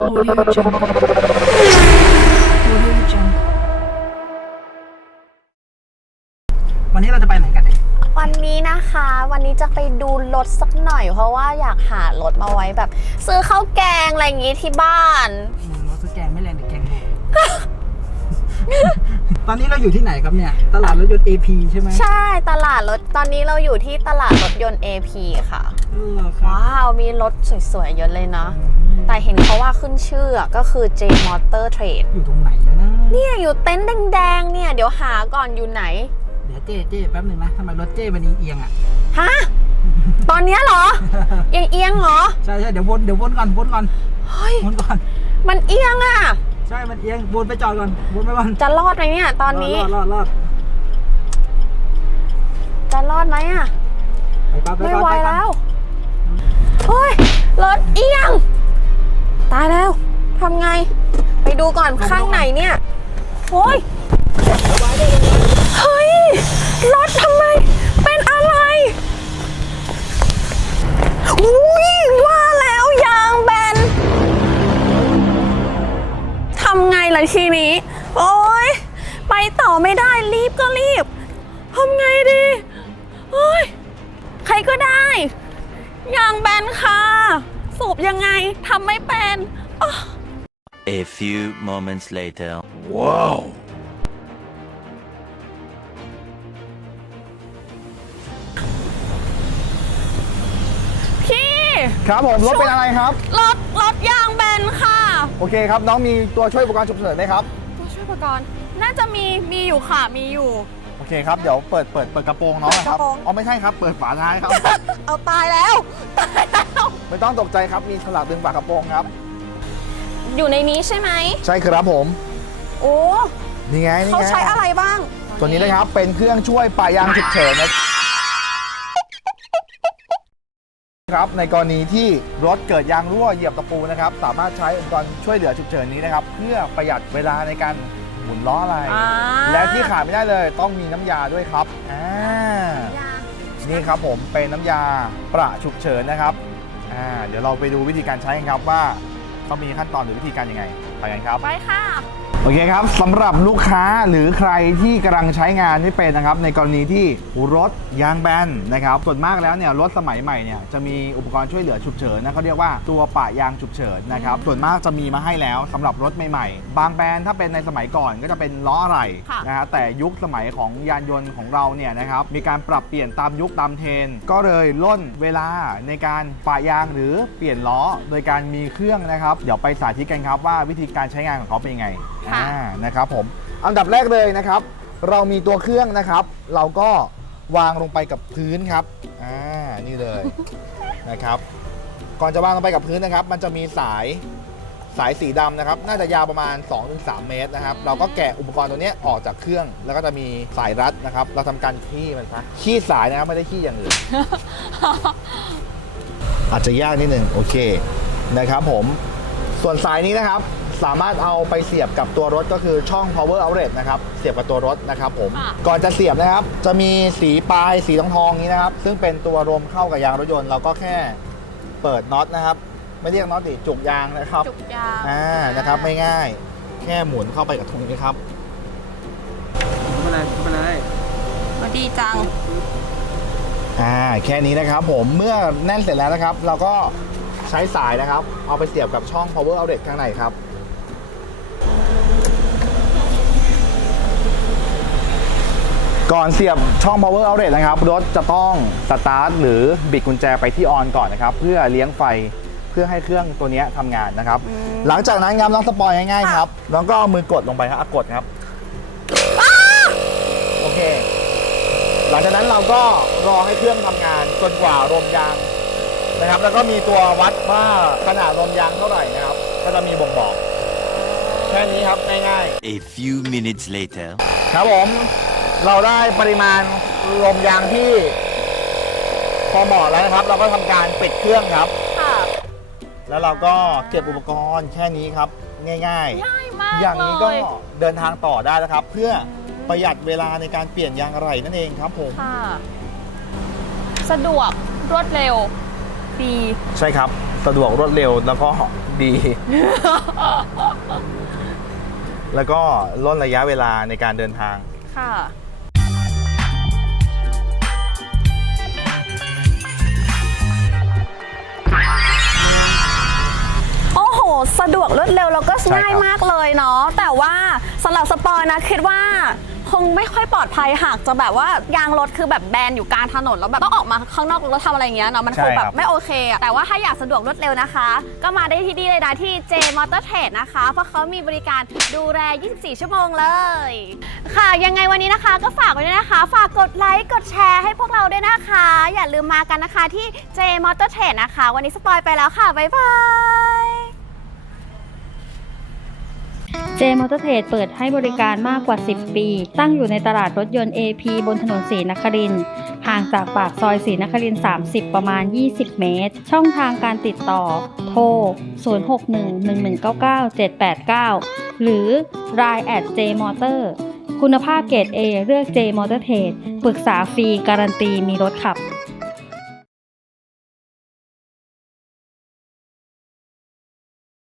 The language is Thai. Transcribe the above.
Audio Jungle. Audio Jungle. วันนี้เราจะไปไหนกันเนี่ยวันนี้นะคะ วันนี้จะไปดูรถสักหน่อย เพราะว่าอยากหารถมาไว้แบบ ซื้อข้าวแกงอะไรอย่างงี้ที่บ้านอืมรถซื้อแกงไม่แรงเดี๋ยวแกงโหดตอนนี้เราอยู่ที่ไหนครับเนี่ย ตลาดรถยนต์ AP ใช่ไหมใช่ตลาดรถตอนนี้เราอยู่ที่ตลาดรถยนต์ AP ค่ะ เออครับว้าวมีรถสวยๆเยอะเลยนะ อืม แต่เห็นเขาว่าขึ้นชื่ออะก็คือ J Motor Trade อยู่ตรงไหนนะเนี่ยอยู่เต็นท์แดงๆ เนี่ย เดี๋ยวหาก่อนอยู่ไหน เดี๋ยวเจ๊เจ๊แป๊บหนึ่งนะทำไมรถเจ๊มันเอียงๆอะฮะตอนเนี้ยเหรอ เอียงเอียงๆเหรอ ใช่ใช่เดี๋ยววนเดี๋ยววนก่อนวนก่อนเฮ้ย วนก่อน มันเอียงอะใช่มันเอียงวนไปจอดก่อนวนไปก่อนจะรอดไหมเนี่ยตอนนี้ รอดรอดรอดจะรอดไหมอะไปก่อนไปไม่ก่อนไหวไปก่อนแล้วเฮ้ยรถเอียงตายแล้ว ทำไง ไปดูก่อนข้างไหนเนี่ยโอ้ยเฮ้ย รถทำไม เป็นอะไรอุ้ยว่าแล้วยางแบนทำไงล่ะทีนี้ โอ้ยไปต่อไม่ได้รีบก็รีบทำไงดีเฮ้ย ใครก็ได้ ยางแบนค่ะ สูบยังไงทำไม่เป็นอ้อ A few moments later. พี่ ครับผมรถเป็นอะไรครับ รถ รถยางแบนค่ะ โอเคครับ น้องมีตัวช่วยอุปกรณ์ฉุกเฉินไหมครับ ตัวช่วยอุปกรณ์น่าจะมี มีอยู่ค่ะ มีอยู่ โอเคครับ เดี๋ยวเปิดเปิดเปิดกระโปรงน้องนะครับกระโปรง อ๋อไม่ใช่ครับ เปิดฝาท้ายครับ เอาตายแล้ว ตายแล้ว ไม่ต้องตกใจครับ มีฉลากดึงฝากระโปรงครับ อยู่ในนี้ใช่ไหมใช่ครับผม โอ้นี่ไงนี่เขาไงใช้อะไรบ้างตัวนี้นะครับเป็นเครื่องช่วยป่ายางฉุกเฉินนะครับในกรณีที่รถเกิดยางรั่วเหยียบตะปูนะครับ สามารถใช้อุปกรณ์ช่วยเหลือฉุกเฉินนี้นะครับ เพื่อประหยัดเวลาในการหมุนล้ออะไร อ่าและที่ขาดไม่ได้เลยต้องมีน้ำยาด้วยครับอ่า ยางนี่ครับผมเป็นน้ำยาประฉุกเฉินนะครับอ่าเดี๋ยวเราไปดูวิธีการใช้กันครับว่า เขามีขั้นตอนหรือวิธีการยังไงไปกันครับ ไปค่ะ โอเคครับสำหรับลูกค้าหรือใครที่กำลังใช้งานไม่เป็นนะครับ ในกรณีที่รถยางแบนนะครับส่วนมากแล้วเนี่ยรถสมัยใหม่เนี่ยจะมีอุปกรณ์ช่วยเหลือฉุกเฉินนะเขาเรียกว่าตัวปะยางฉุกเฉินนะครับส่วนมากจะมีมาให้แล้วสำหรับรถใหม่ๆ บางแบรนด์ถ้าเป็นในสมัยก่อนก็จะเป็นล้ออะไหล่ค่ะนะฮะแต่ยุคสมัยของยานยนต์ของเราเนี่ยนะครับมีการปรับเปลี่ยนตามยุคตามเทรนด์ก็เลยล่นเวลาในการปะยางหรือเปลี่ยนล้อ โดยการมีเครื่องนะครับ เดี๋ยวไปสาธิตกันครับว่าวิธีการใช้งานของเขาเป็นยังไงค่ะ อ่านะครับผมอันดับแรกเลยนะครับ เรามีตัวเครื่องนะครับ เราก็วางลงไปกับพื้นครับอ่านี่เลย นะครับ ก่อนจะวางลงไปกับพื้นนะครับ มันจะมีสายสายสีดำนะครับ น่าจะยาวประมาณ 2-3 เมตรนะครับ เราก็แกะอุปกรณ์ตัวเนี้ยออกจากเครื่อง แล้วก็จะมีสายรัดนะครับ เราทำการขี้มันซะขี้สายนะครับไม่ได้ขี้อย่างอื่น อาจจะยากนิดหนึ่งโอเคนะครับผมส่วนสายนี้นะครับ สามารถเอาไปเสียบกับตัวรถก็คือช่อง power outlet นะครับเสียบกับตัวรถนะครับผมค่ะ ก่อนจะเสียบนะครับ จะมีสีปลายสีทองทองๆนี้นะครับ ซึ่งเป็นตัวรมเข้ากับยางรถยนต์เราก็แค่เปิดน็อตนะครับ ไม่เรียกน็อตดิจุกยางนะครับ จุกยางอ่า นะครับ ไม่ง่าย แค่หมุนเข้าไปกับตรงนี้ครับ ไม่เป็นไรไม่เป็นไรมาดีจัง อ่า แค่นี้นะครับผม เมื่อแน่นเสร็จแล้วนะครับ เราก็ใช้สายนะครับ เอาไปเสียบกับช่อง power outlet ข้างในครับ ก่อนเสียบช่อง power outlet นะครับ รถจะต้องสตาร์ทหรือบิดกุญแจไปที่ออนก่อนนะครับ เพื่อเลี้ยงไฟเพื่อให้เครื่องตัวเนี้ยทำงานนะครับ หลังจากนั้นครับน้องสปอยง่ายๆครับ แล้วก็เอามือกดลงไปครับอะกดครับ โอเค หลังจากนั้นเราก็รอให้เครื่องทำงานจนกว่าลมยางนะครับ แล้วก็มีตัววัดว่าขนาดลมยางเท่าไหร่นะครับ ก็จะมีบ่งบอก แค่นี้ครับง่าย A few minutes later. ๆครับผม เราได้ปริมาณลมยางที่พอเหมาะแล้วนะครับ เราก็ทำการปิดเครื่องครับ ค่ะแล้วเราก็เก็บอุปกรณ์แค่นี้ครับ ง่าย ง่ายมากๆ อย่างนี้ก็เลยเดินทางต่อได้แล้วครับ เพื่อประหยัดเวลาในการเปลี่ยนยางอะไรนั่นเองครับผมค่ะ สะดวกรวดเร็วดีใช่ครับสะดวกรวดเร็วแล้วก็ดี แล้วก็ลดระยะเวลาในการเดินทาง ค่ะ โอ้โห สะดวกรวดเร็วแล้วก็ใช่ครับง่ายมากเลยเนาะแต่ว่าสำหรับสปอยนะคิดว่าคงไม่ค่อยปลอดภัยหากจะแบบว่ายางรถคือแบบแบนอยู่กลางถนนแล้วแบบต้องออกมาข้างนอกแล้วทำอะไรอย่างเงี้ยเนาะมันคงแบบไม่โอเคอะแต่ว่าถ้าอยากสะดวกรวดเร็วนะคะ ก็มาได้ที่นี่เลยนะที่ J Motor Trade นะคะ เพราะเขามีบริการดูแล 24 ชั่วโมงเลย ค่ะยังไงวันนี้นะคะก็ฝากไว้ด้วยนะคะ ฝากกดไลค์กดแชร์ให้พวกเราด้วยนะคะ อย่าลืมมากันนะคะที่ J Motor Trade นะคะ วันนี้สปอยไปแล้วค่ะบ๊ายบาย เจมอเตอร์เทรดเปิดให้บริการมากกว่า 10 ปี ตั้งอยู่ในตลาดรถยนต์ AP บนถนนศรีนครินห่างจากปากซอยศรีนครินทร์30 ประมาณ 20 เมตร ช่องทางการติดต่อ โทร 0611997789 หรือ Line at jmotor คุณภาพเกรด A เลือก J Motor Trade ปรึกษาฟรีการันตีมีรถขับ